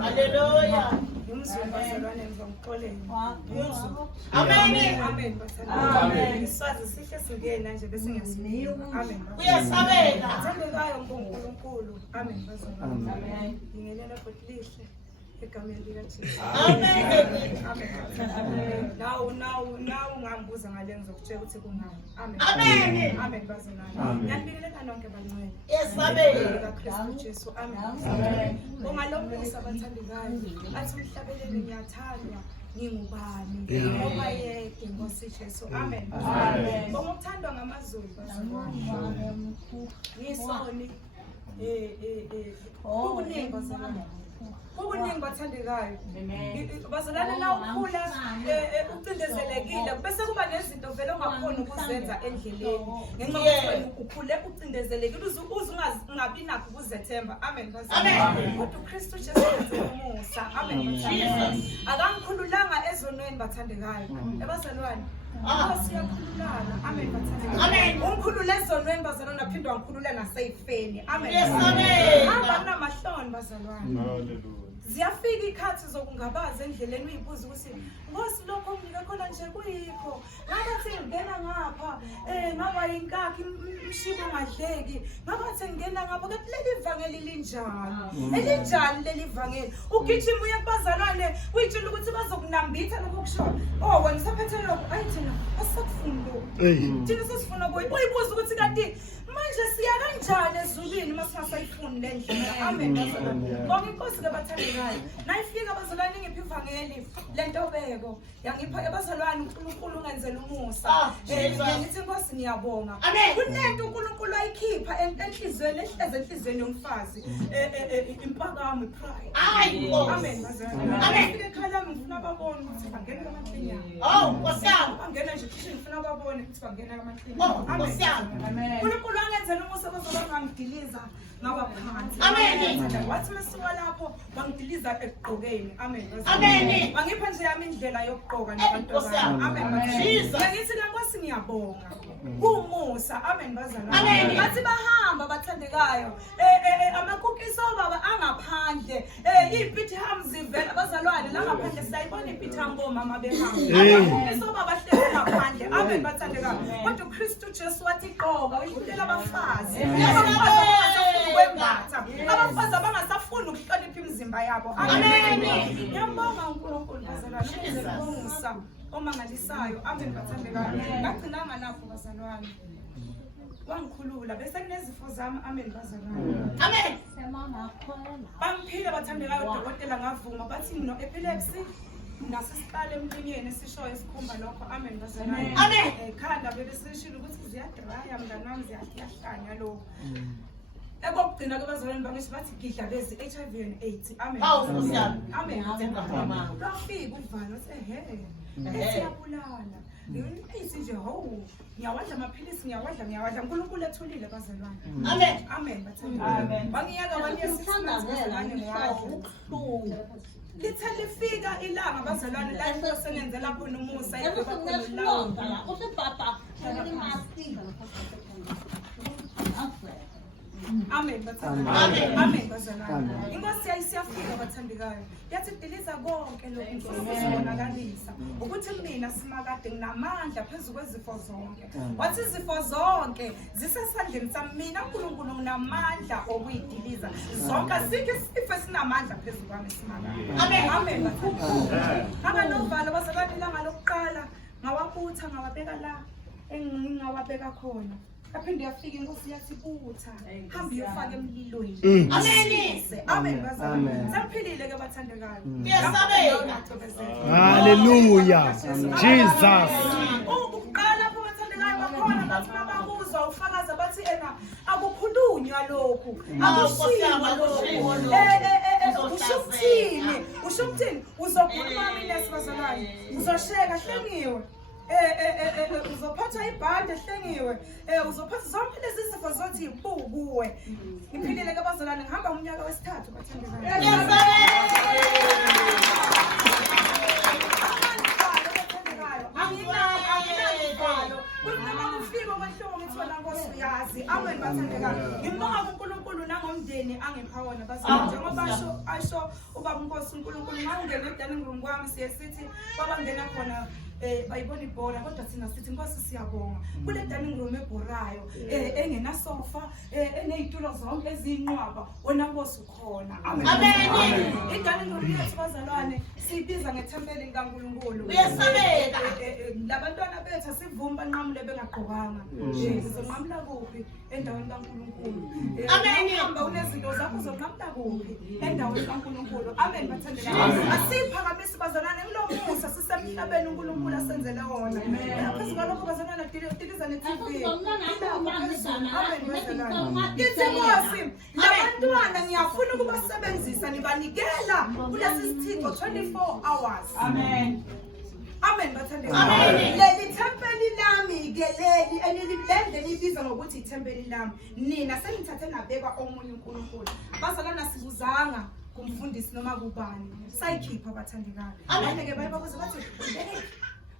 Haleluya. Amen. Amen. Isazi sihle sokena nje bese ngiyasinika. Amen. Uyasabela. Athandekayo uNkulunkulu. Amen. Amen. Ngingelela futhi lihle egameni likaJesu. Amen. Amen. Now ungambuza ngale ngizokutshela ukuthi kungani. Amen. Amen. Amen bazalwane. Ngiyabingelela nonke bangcwele. Yesabela. kaKristu Jesu. Amen. Bongalombusa abathandekayo. Athi umhlabeleni ngiyathandwa. Ngingubani ngoba yedwa Nkosi Jesu. Amen. Amen. Ngokuthandwa ngamazulu bazalwane. Ngisoni ukuningi bazalwane. Ukuningi bathandekayo. Bazalwane la ukhula ucindezelekile bese kuba nezinto vele ongakhona ukuzenza endleleni. Ngenxa yokuthi ukhule ucindezelekile ungabi nakho ukuzethemba. Amen bazalwane. Kodwa uKristu Jesu wenze umusa. Amen. Akangikhululanga ezonweni bathandekayo. Ebazalwane siyakhululana. Amen bathandekayo. Amen. Ungikhulule ezonweni bazalwane aphinde wangikhulula naseyifeni. Amen. Yes, amen. Hamba kunamahloni bazalwane. Hallelujah. Ziyafika ikhathi zokungabaza endleleni uyibuza ukuthi Nkosi lokho ngike khona nje kuyikho ngathi ngingena ngapha ngaba yinkakhi imshibo ngadleki ngathi ngingena ngapha kanti leli ivangeli linjani elinjani leli ivangeli ugijima uye kubazalwane uyitshela ukuthi bazokunambitha lokho kusho wena usaphethe lokho ayithina asakufuni lokho thina sesifuna uyibuza ukuthi kanti manje siya kanjani ezulwini masingasayifuni le ndlela. Amen bazalwane. Bonke inkosi ke bathandekayo. Nayifika bazalwane ngiphi ivangeli lentobeko yangipha ebazalwane uNkulunkulu ungenzela umusa. Ngithi inkosi ngiyabonga. Kunento uNkulunkulu ayikhipha enhlizweni ehleze enhlizweni yomfazi impakamo ipride. Amen bazalwane. Amen. Ikhala ngifuna babone ukuthi bangena kaMathenya. Nkosi yami. Bangena nje kusho ngifuna babone ukuthi bangena kaMathenya. Nkosi yami. Amen. uNkulunkulu angenzela umusa bazalwane ngidiliza ngaba phansi. Amen. Wathi masuka lapho bangidiliza ekugqokeni. Amen. Amen. Bangipha nje yami indlela yokugqoka nabantwana. Amen. Jesus. Ngithi kaNkosi ngiyabonga. Kumusa. Amen bazalwane. Amen. Bathi bahamba bathandekayo. Amakukiso baba angaphandle. Ipitham zivela bazalwane la ngaphandle sayibona ipitham bomama behamba. Amakukiso baba hleli ngaphandle. Amen bathandekayo. Kodwa uKristu Jesu wathi gqoka uyifulela abafazi. Abafazi abangasafuni ukuhlonipha imizimba yabo. Amen. Ngiyabonga uNkulunkulu bazalwane umusa omangalisayo. Amen bathandekayo. Ngagcinanga lapho bazalwane. Wangikhulula bese kunezifo zami. Amen bazalwane. Amen. Bangiphile bathandekayo udokotela ngavuma bathi ngino epilepsy nasisiqala emlonyeni esishoyo esikhumba lokho. Amen bazalwane. Amen. Ekhanda bebesishilo ukuthi ziyadraya mnganami ziyahlanya lokho. Ekugcina ke bazalwane bangisho bathi gidla bezi HIV and AIDS. Amen. Nkosi yami. Amen. Amen. Lafika uvalo siyabulala. Ngithi nje ngiyawadla amaphilisi ngiyawadla uNkulunkulu ethulile bazalwane. Amen. Amen bathandekayo. Bangiyaka bazalwane ngawo. Lithe lifika ilanga bazalwane la inkosi engenzela khona umusa Amen bathandekayo. Amen bazalwane. Inkosi yayisiyafika bathandekayo. Yathi diliza konke lokho inkosi ukuthi mina simakade nginamandla phezulu kwezifo zonke. Wathi izifo zonke zisesandleni sami mina uNkulunkulu nginamandla okuyidiliza zonke. Asikho isifo esinamandla phezulu kwami simakade. Amen. Amen bathandekayo. Abanovalo bazalwane ilanga lokuqala ngawabutha ngawabeka la engingawabeka khona. Aphinde yafika inkosi yathi butha hamba uyofaka emlilweni. Amen. Amen bazalwane. Saphilile ke bathandekayo. Ngiyasabela. Hallelujah. Jesus. Ukuqala lapho bathandekayo bakhona bathi babuzwa ufakaza bathi akukhulunywa lokhu. Akushiwo lokhu. Ushukuthini uzokhuluma mina sibazalwane. Uzosheka hlengiwe. Uzophatha ibhande hlengiwe. Uzophatha zonke lezi zifo zothi impu kuwe. Ngiphilile ke bazalwane ngihamba umnyaka wesithathu bathandekayo. Angina amahlungu ngithona Nkosi uyazi. Amen bathandeka. Ngibonga kuNkulunkulu nangomndeni angipha wona bazalwane. Njengoba asho ubaba uNkosi uNkulunkulu ngangena edining room kwami sithi babangena khona bayibona ibhola kodwa thina sithi Nkosi siyabonga. Kule dining room ebhorayo engena sofa enezitulo zonke eziyinqwaba wena Nkosi ukhona. Amen. Idining room yethu bazalwane siyibiza ngethempeli likaNkulunkulu. Uyasabeka. Labantwana bethu asivumi banqamule bengagqokanga. Sizonqamula kuphi endaweni kaNkulunkulu. Amen. Hamba unezinto zakho uzonqamula kuphi endaweni kaNkulunkulu. Amen bathandeka. Asiphakamisi bazalwane kulomusa sisemhlabeni uNkulunkulu asenzele wona. Phezulu kwalokho bazalwane diliza ne-TV. Nkosi, labantwana ngiyafuna ukubasebenzisa nibanikela kulesi sithixo 24 hours. Amen. Amen bathandeka. Leli thempeli lami ke leli enililenze libiza ngokuthi ithempeli lami. Nina senithathe nabeka omunye uNkulunkulu. Bazalwana sibuzanga kumfundisi noma kubani. Sayikhipha bathandekayo. Abanye ke bayibabuza bathi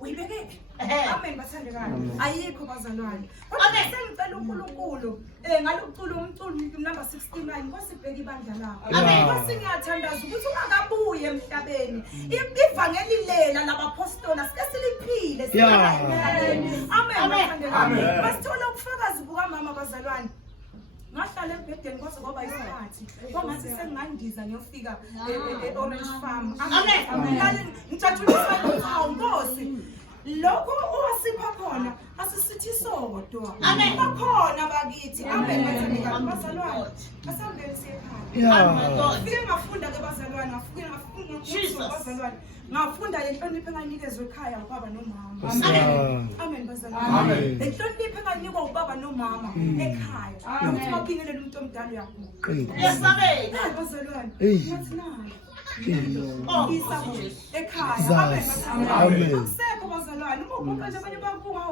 uyibekephi? Amen bathandekayo. Ayikho bazalwane. Kodwa sengicela uNkulunkulu ngalokucula umculi number 69 ngosibheka ibandla lakho. Nkosi ngiyathandaza ukuthi ungakabuye emhlabeni. Ivangeli lela labapostola sike siliphile sibona. Amen bathandekayo. Basithola ubufakazi bukamama bazalwane. Ngahlala ebhedeni kwaze kwaba isikhathi kwangathi sengingandiza ngiyofika e-Orange Farm. Amen. Ngijatshulisa ukuthi Nkosi lokho owasipha khona asisithi sodwa. Bakhona bakithi. Amen bathandekayo bazalwane. Asambeni siyekhaya. Ngifike ngafunda ke bazalwane, ngafike bazalwane. Ngafunda lenhlonipho enganikezwe ekhaya ubaba nomama. Amen bazalwane. Lenhlonipho enganikwa ubaba nomama ekhaya. Ukuthi bakhingelele umuntu omdala uyaguqa. Yesabeka bazalwane. Ngathi nayi. Ekhaya. Amen. Akusekho bazalwane. Uma nje abanye babuka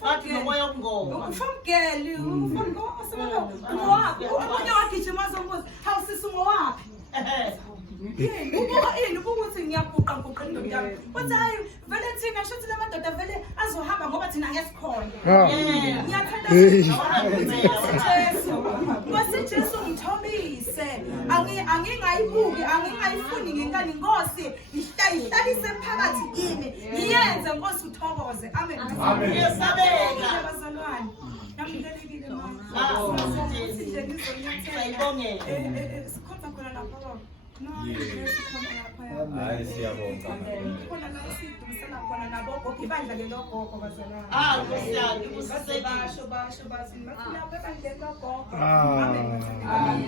Fathi nomoya omngoma. Ufamgeli, ufamgeli. Omunye wagijima azombuza, "Hawu sisi ngowaphi?" Ukuthi ngiyaguqa indoda yami. Uthi hayi vele thina shothi lamadoda vele azohamba ngoba thina ngesikhona. Ngiyathanda Nkosi Jesu ngithomise. Angingayibuki, angingayifuni ngenkani Nkosi. Ihlalise phakathi kimi. Ngiyenze Nkosi uthokoze. Amen. Uyasabeka. Bazalwane. Namkelekile mama. Sikhona khona lapha. No, sikhona lapha. Hayi siyabonga. Khona la sidumisela khona nabo gogo ibandla lelogogo bazalwane. Nkosiyami kusisebasho bathi lapha ebandleni logogo. Amen.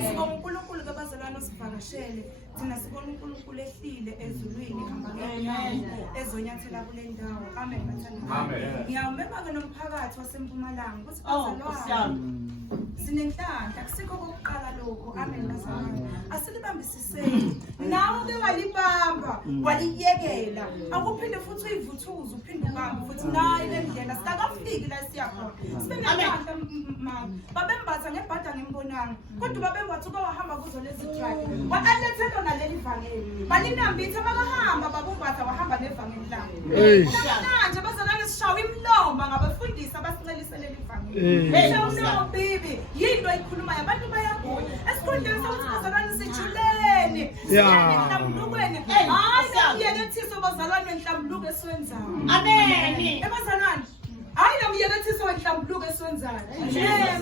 Sibonga uNkulunkulu ke bazalwane osivakashele. Thina sibona uNkulunkulu ehlile ezulwini hamba ngenyawo ezonyathela kule ndawo. Amen bathandekayo. Ngiyawumema ke nomphakathi waseMpumalanga ukuthi bazalwane sinenhlanhla kusikho kokuqala lokho. Amen bazalwane. Asilibambisiseni. Nawe ke walibamba waliyekela akuphinde futhi uyivuthuze uphinde ubambe futhi nayi lendlela sikakafiki la siyakhona. Sibenenhlanhla mama. Babembatha ngebhada ngimbonanga kodwa babembatha ukawahamba kuzo lezi track. Walethelwa naleli vangeli. Balinambitha bakahamba babumbatha wahamba nevangeli lakhe. Manje bazalwane sishawa imlomba ngabafundisi abasicelisele ivangeli. Shawuno bibi yinto ayikhulumayo abantu bayagula. Esikhundleni sokuthi bazalwane sijuleni. Mhlambulukweni. Hayi ngiyekethiso bazalwane mhlambuluko esiwenzayo. Amen. Bazalwane hayi nomyekethiso wenhlambuluko esiwenzayo.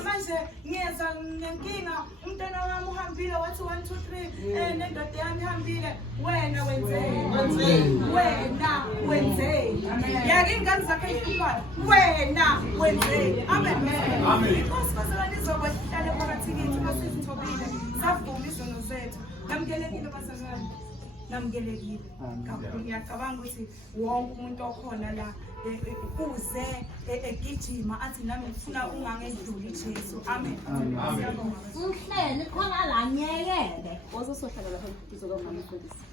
Manje ngiyeza nenkinga umntwana wami uhambile wathi 1 2 3 nendoda yami ihambile wena wenzeni. Wena wenzeni. Yake ingane zakhe ihluphayo wena wenzeni. Amen. Inkosi bazalwane izokwehlala phakathi kithi masizithobile savuma izono zethu. Namkelekile bazalwane. Namkelekile. Ngiyacabanga ukuthi wonke umuntu okhona la uze egijima athi nami ngifuna ungangedluli Jesu. Amen. Uhlele khona la nyekele. Wozosohlala lapha kuzoba ngamapolisi.